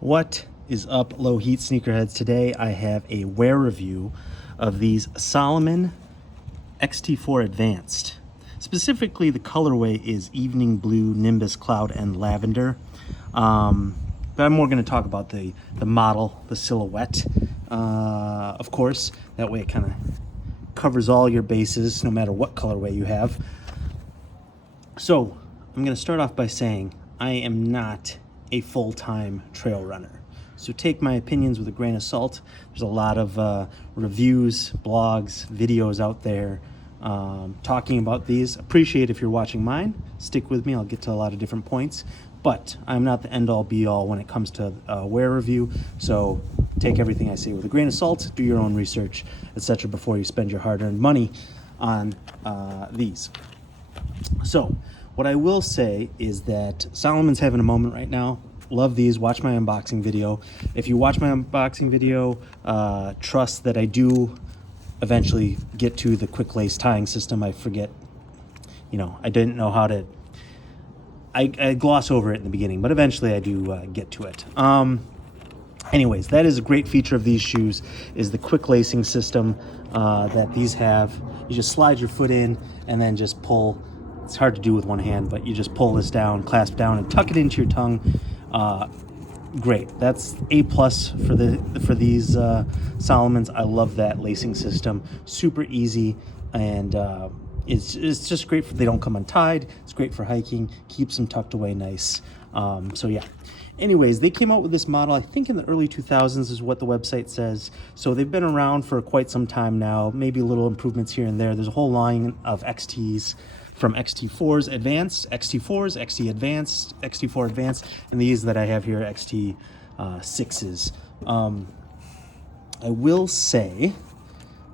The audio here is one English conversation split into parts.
What is up, Lowheat sneakerheads? Today I have a wear review of these Salomon XT-4 Advanced. Specifically, the colorway is Evening Blue, Nimbus Cloud, and Lavender. But I'm more going to talk about the model, the silhouette, of course. That way it kind of covers all your bases, no matter what colorway you have. So I'm going to start off by saying I am not a full-time trail runner, so take my opinions with a grain of salt. There's a lot of reviews, blogs, videos out there talking about these. Appreciate if you're watching mine. Stick with me, I'll get to a lot of different points, but I'm not the end-all be-all when it comes to wear review, so take everything I say with a grain of salt, do your own research, etc. before you spend your hard-earned money on these. So what I will say is that Salomon's having a moment right now. Love these. Watch my unboxing video. If you watch my unboxing video, trust that I do eventually get to the quick lace tying system. I forget, I didn't know how to, I gloss over it in the beginning, but eventually I do get to it. Anyways, that is a great feature of these shoes, is the quick lacing system that these have. You just slide your foot in and then just pull. It's hard to do with one hand, but you just pull this down, clasp down, and tuck it into your tongue. Great. That's A+ for these Salomons. I love that lacing system. Super easy, and it's just great they don't come untied. It's great for hiking. Keeps them tucked away nice. So yeah. Anyways, they came out with this model, I think in the early 2000s is what the website says. So they've been around for quite some time now, maybe little improvements here and there. There's a whole line of XTs, from XT4s Advanced, XT4s, XT Advanced, XT4 Advanced, and these that I have here, XT6s. I will say,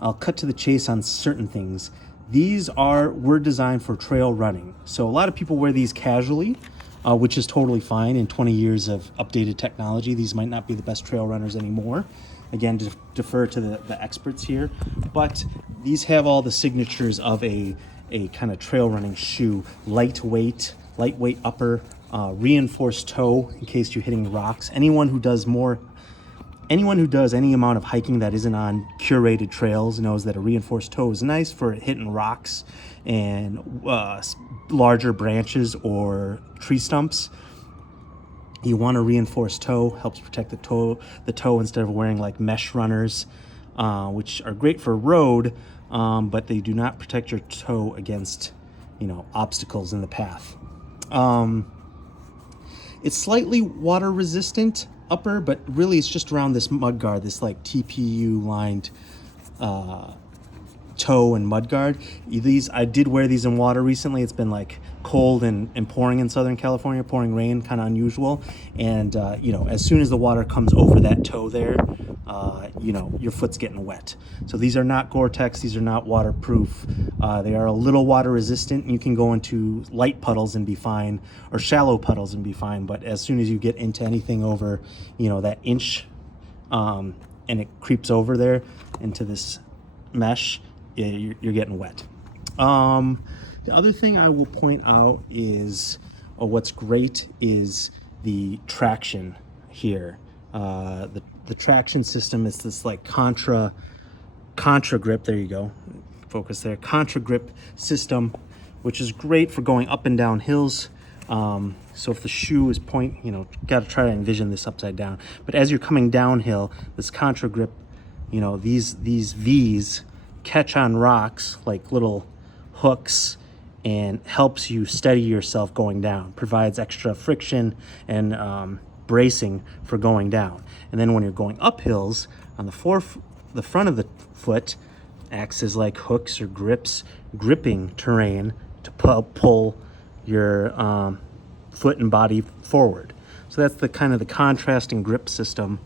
I'll cut to the chase on certain things. These were designed for trail running. So a lot of people wear these casually, which is totally fine. In 20 years of updated technology, these might not be the best trail runners anymore. Again, defer to the experts here. But these have all the signatures of a kind of trail running shoe. Lightweight upper, reinforced toe in case you're hitting rocks. Anyone who does any amount of hiking that isn't on curated trails knows that a reinforced toe is nice for hitting rocks and larger branches or tree stumps. You want a reinforced toe, helps protect the toe instead of wearing like mesh runners, which are great for road, but they do not protect your toe against, obstacles in the path. It's slightly water resistant upper, but really it's just around this mud guard, this like TPU lined toe and mud guard. I did wear these in water recently. It's been like cold and pouring in Southern California, pouring rain, kind of unusual. And as soon as the water comes over that toe there, your foot's getting wet. So these are not Gore-Tex. These are not waterproof. They are a little water resistant. You can go into light puddles and be fine, or shallow puddles and be fine. But as soon as you get into anything over, that inch, and it creeps over there into this mesh, you're getting wet. The other thing I will point out is, what's great is the traction here. The traction system is this like contra grip. There you go. Focus there. Contra grip system, which is great for going up and down hills. So if the shoe is got to try to envision this upside down. But as you're coming downhill, this contra grip, these V's catch on rocks like little hooks and helps you steady yourself going down, provides extra friction and bracing for going down. And then when you're going up hills, on the front of the foot acts as like hooks or grips, gripping terrain to pull your foot and body forward. So that's the kind of the contrasting grip system.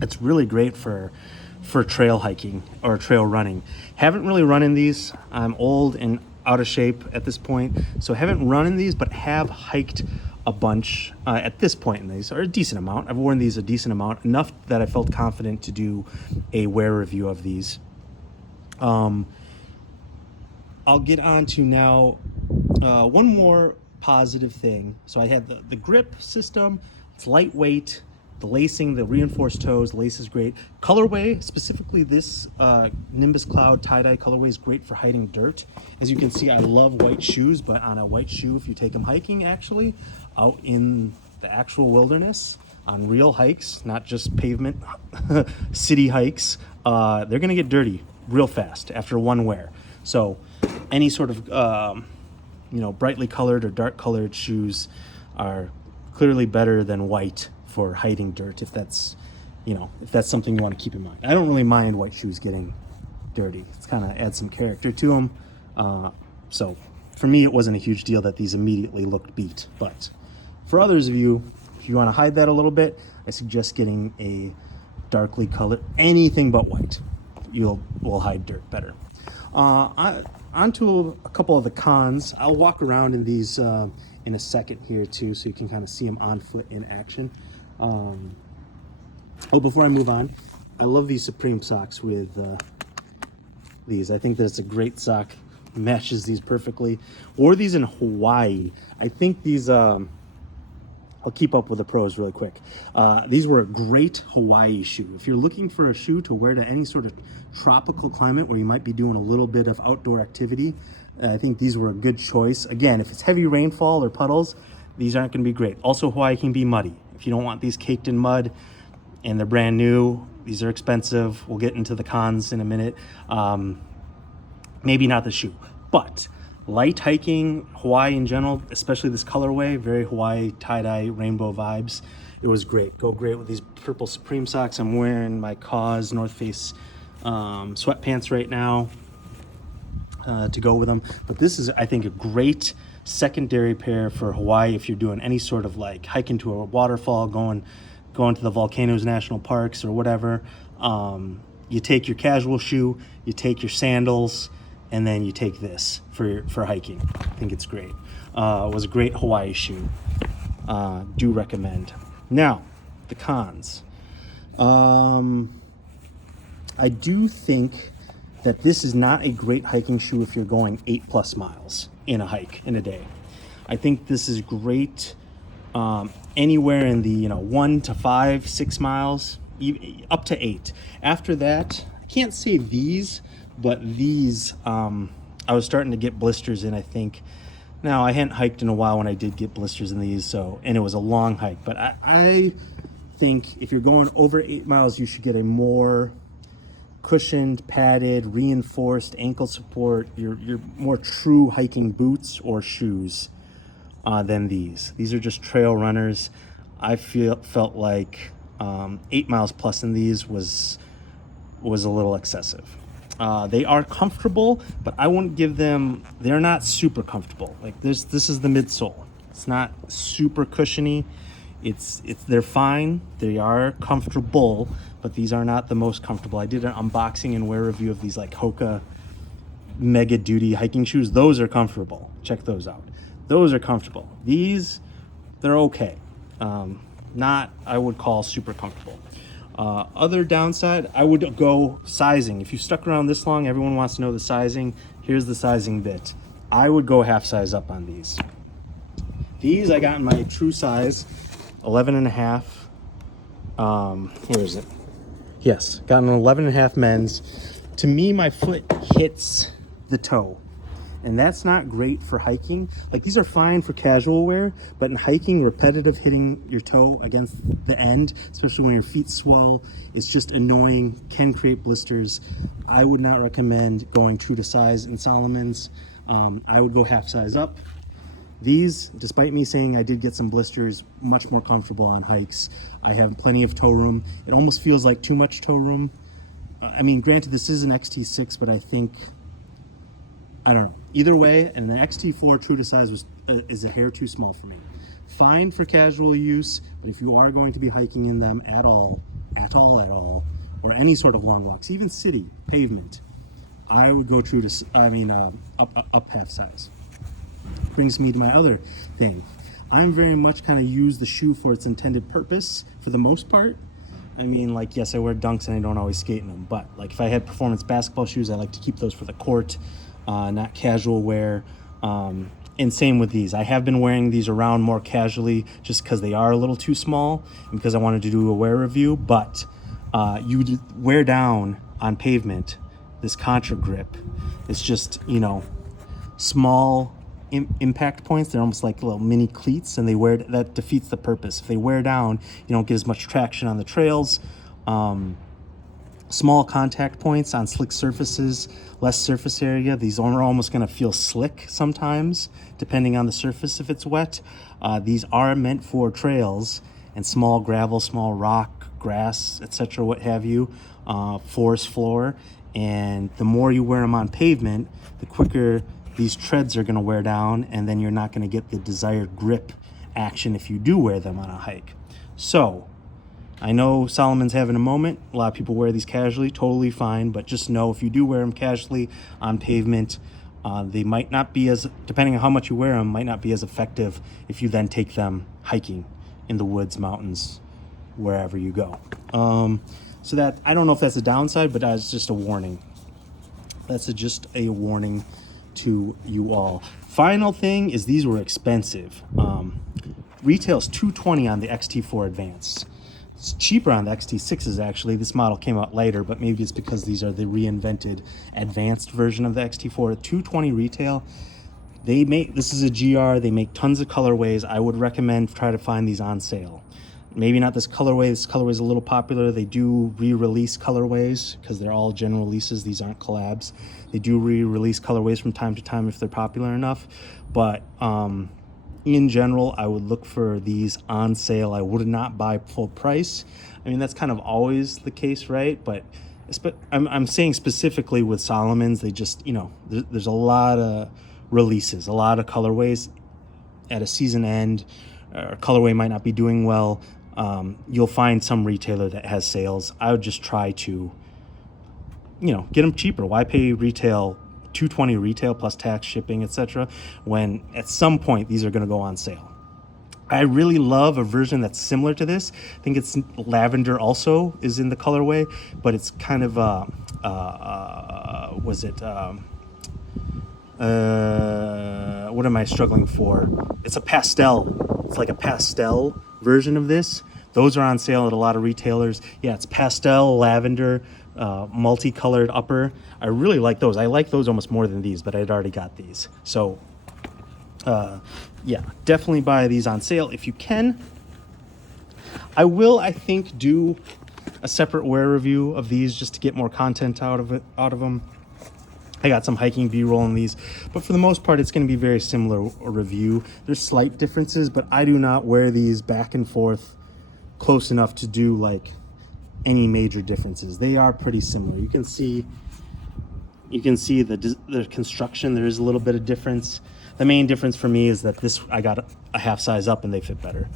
It's really great for trail hiking or trail running. Haven't really run in these. I'm old and out of shape at this point, so haven't run in these, but have hiked a bunch at this point in these, or a decent amount. I've worn these a decent amount, enough that I felt confident to do a wear review of these. I'll get on to now one more positive thing. So I have the grip system. It's lightweight. The lacing, the reinforced toes, lace is great. Colorway, specifically this Nimbus Cloud tie-dye colorway is great for hiding dirt. As you can see, I love white shoes, but on a white shoe, if you take them hiking actually, out in the actual wilderness, on real hikes, not just pavement city hikes, they're gonna get dirty real fast after one wear. So any sort of brightly colored or dark colored shoes are clearly better than white for hiding dirt, if that's something you want to keep in mind. I don't really mind white shoes getting dirty. It's kind of adds some character to them. So for me, it wasn't a huge deal that these immediately looked beat. But for others of you, if you want to hide that a little bit, I suggest getting a darkly colored, anything but white. Will hide dirt better. On to a couple of the cons. I'll walk around in these in a second here too, so you can kind of see them on foot in action. Before I move on, I love these Supreme socks with these. I think that's a great sock. Matches these perfectly. Wore these in Hawaii. I think these, I'll keep up with the pros really quick. These were a great Hawaii shoe. If you're looking for a shoe to wear to any sort of tropical climate where you might be doing a little bit of outdoor activity, I think these were a good choice. Again, if it's heavy rainfall or puddles, these aren't going to be great. Also, Hawaii can be muddy. If you don't want these caked in mud and they're brand new, these are expensive. We'll get into the cons in a minute. Maybe not the shoe, but light hiking, Hawaii in general, especially this colorway, very Hawaii tie-dye rainbow vibes. It was great. Go great with these purple Supreme socks. I'm wearing my Cause North Face sweatpants right now to go with them. But this is, I think, a great secondary pair for Hawaii if you're doing any sort of like hiking to a waterfall, going to the volcanoes, national parks, or whatever. You take your casual shoe, you take your sandals, and then you take this for hiking. I think it's great. It was a great Hawaii shoe. Do recommend. Now, the cons. I do think that this is not a great hiking shoe if you're going 8+ miles in a hike in a day. I think this is great anywhere in the 1 to 5, 6 miles, up to 8. After that, I can't say these, but these I was starting to get blisters in, I think. Now, I hadn't hiked in a while when I did get blisters in these, and it was a long hike. But I think if you're going over 8 miles, you should get a more cushioned, padded, reinforced ankle support, your more true hiking boots or shoes than these. These are just trail runners. I felt like 8 miles plus in these was a little excessive. They are comfortable, but I wouldn't give them, they're not super comfortable. Like this is the midsole. It's not super cushiony. They're fine. They are comfortable, but these are not the most comfortable. I did an unboxing and wear review of these like Hoka Mega Duty hiking shoes. Those are comfortable. Check those out. Those are comfortable. These, they're okay. Not, I would call super comfortable. Other downside, I would go sizing. If you stuck around this long, everyone wants to know the sizing. Here's the sizing bit. I would go half size up on these. These I got in my true size, 11.5. Where is it? Yes, got an 11.5 men's. To me, my foot hits the toe, and that's not great for hiking. Like, these are fine for casual wear, but in hiking, repetitive hitting your toe against the end, especially when your feet swell, it's just annoying, can create blisters. I would not recommend going true to size in Salomon's. I would go half size up. These, despite me saying I did get some blisters, much more comfortable on hikes. I have plenty of toe room. It almost feels like too much toe room. I mean, granted, this is an XT-6, but I think, I don't know. Either way, and the XT-4 true to size is a hair too small for me. Fine for casual use, but if you are going to be hiking in them at all, or any sort of long walks, even city, pavement, I would go up half size. Brings me to my other thing. I'm very much kind of use the shoe for its intended purpose for the most part. I mean, like, yes, I wear Dunks and I don't always skate in them, but like if I had performance basketball shoes, I like to keep those for the court, not casual wear. And same with these. I have been wearing these around more casually just because they are a little too small and because I wanted to do a wear review, but you wear down on pavement. This contra grip is just, you know, small impact points. They're almost like little mini cleats, and that defeats the purpose. If they wear down, you don't get as much traction on the trails. Small contact points on slick surfaces, less surface area. These are almost going to feel slick sometimes, depending on the surface if it's wet. These are meant for trails and small gravel, small rock, grass, etc., what have you, forest floor. And the more you wear them on pavement, the quicker these treads are going to wear down, and then you're not going to get the desired grip action if you do wear them on a hike. So I know Salomon's having a moment. A lot of people wear these casually, totally fine, but just know if you do wear them casually on pavement, they might not be as, depending on how much you wear them, might not be as effective if you then take them hiking in the woods, mountains, wherever you go. So that, I don't know if that's a downside, but that's just a warning. That's just a warning to you all. Final thing is these were expensive. Retail's $220 on the XT-4 Advanced. It's cheaper on the XT6s actually. This model came out later, but maybe it's because these are the reinvented advanced version of the XT4. $220 retail. This is a GR. They make tons of colorways. I would recommend try to find these on sale. Maybe not this colorway. This colorway is a little popular. They do re-release colorways because they're all general releases. These aren't collabs. They do re-release colorways from time to time if they're popular enough. But in general, I would look for these on sale. I would not buy full price. I mean, that's kind of always the case, right? But I'm saying specifically with Salomon's, they just, you know, there's a lot of releases, a lot of colorways at a season end. Colorway might not be doing well. You'll find some retailer that has sales. I would just try to, you know, get them cheaper. Why pay retail $220 retail plus tax, shipping, etc., when at some point these are going to go on sale? I really love a version that's similar to this. I think it's Lavender also is in the colorway, but it's kind of what am I struggling for? It's a pastel. It's like a pastel version of this. Those are on sale at a lot of retailers. Yeah, it's pastel, lavender, multicolored upper. I really like those. I like those almost more than these, but I'd already got these. So yeah, definitely buy these on sale if you can. I will, I think, do a separate wear review of these just to get more content out of them. I got some hiking B-roll in these, but for the most part, it's going to be very similar review. There's slight differences, but I do not wear these back and forth close enough to do like any major differences. They are pretty similar. You can see the construction. There is a little bit of difference. The main difference for me is that this, I got a half size up and they fit better.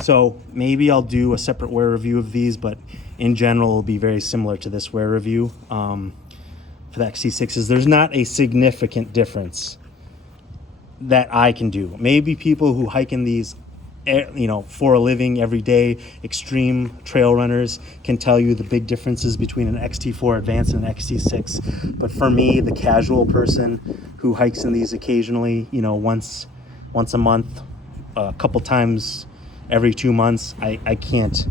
So maybe I'll do a separate wear review of these, but in general, it'll be very similar to this wear review. For the XT6s, there's not a significant difference that I can do. Maybe people who hike in these, you know, for a living every day, extreme trail runners can tell you the big differences between an XT4 Advanced and an XT6. But for me, the casual person who hikes in these occasionally, you know, once a month, a couple times every 2 months, I can't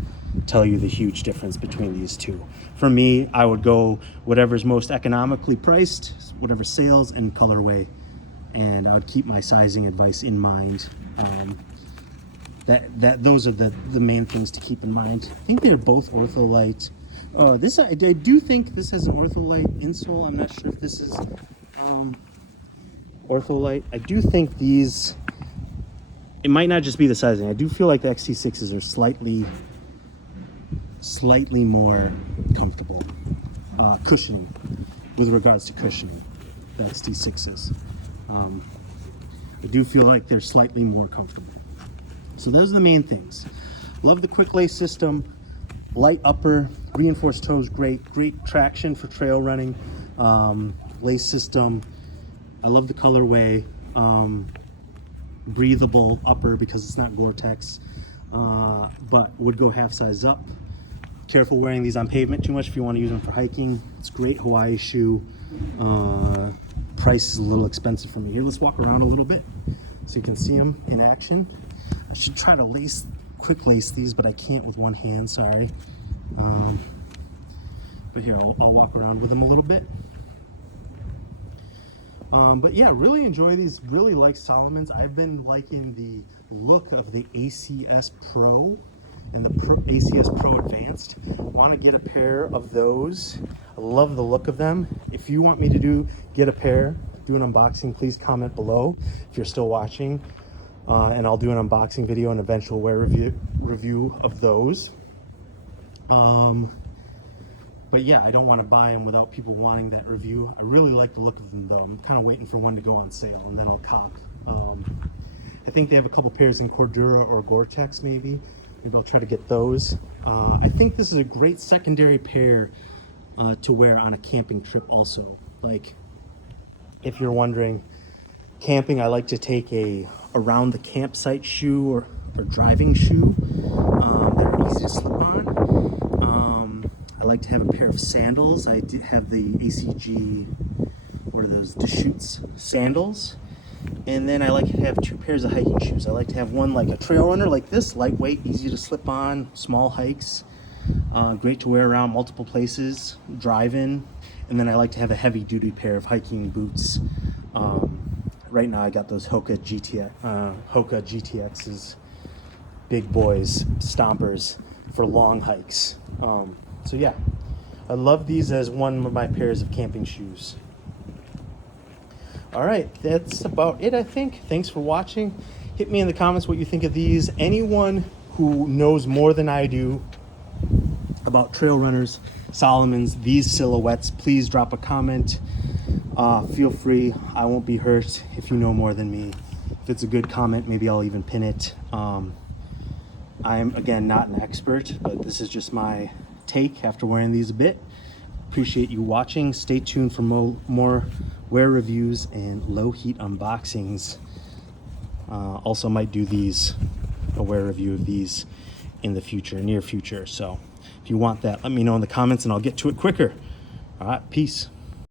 tell you the huge difference between these two. For me, I would go whatever's most economically priced, whatever sales and colorway, and I would keep my sizing advice in mind. Those are the main things to keep in mind. I think they're both Ortholite. This I do think this has an Ortholite insole. I'm not sure if this is Ortholite. I do think these, it might not just be the sizing. I do feel like the XT6s are slightly more comfortable, cushiony, with regards to cushioning, the XT6s. I do feel like they're slightly more comfortable. So those are the main things. Love the quick lace system, light upper, reinforced toes, great traction for trail running, lace system. I love the colorway, breathable upper because it's not Gore-Tex, but would go half size up. Careful wearing these on pavement too much if you want to use them for hiking. It's a great Hawaii shoe. Price is a little expensive for me. Here, let's walk around a little bit. so you can see them in action. I should try to quick lace these, but I can't with one hand, sorry. But here, I'll walk around with them a little bit. But yeah, really enjoy these, really like Salomons. I've been liking the look of the ACS Pro and the ACS Pro Advanced. Want to get a pair of those. I love the look of them. If you want me to get a pair, do an unboxing, please comment below if you're still watching. And I'll do an unboxing video and eventual wear review of those. But yeah, I don't want to buy them without people wanting that review. I really like the look of them though. I'm kind of waiting for one to go on sale and then I'll cop. I think they have a couple pairs in Cordura or Gore-Tex maybe. Maybe I'll try to get those. I think this is a great secondary pair to wear on a camping trip also. Like, if you're wondering, camping, I like to take a around the campsite shoe or driving shoe that are easy to slip on. I like to have a pair of sandals. I have the ACG, what are those, Deschutes sandals. And then I like to have 2 pairs of hiking shoes. I like to have one like a trail runner like this, lightweight, easy to slip on, small hikes, great to wear around multiple places, driving. And then I like to have a heavy duty pair of hiking boots. Right now I got those Hoka GTXs, big boys, stompers for long hikes. So yeah, I love these as one of my pairs of camping shoes. All right, that's about it, I think. Thanks for watching. Hit me in the comments what you think of these. Anyone who knows more than I do about trail runners, Salomons, these silhouettes, please drop a comment. Feel free, I won't be hurt if you know more than me. If it's a good comment, maybe I'll even pin it. I'm, again, not an expert, but this is just my take after wearing these a bit. Appreciate you watching. Stay tuned for more wear reviews and Lowheat unboxings. Also might do a wear review of these in the future, near future. So if you want that, let me know in the comments and I'll get to it quicker. All right, peace.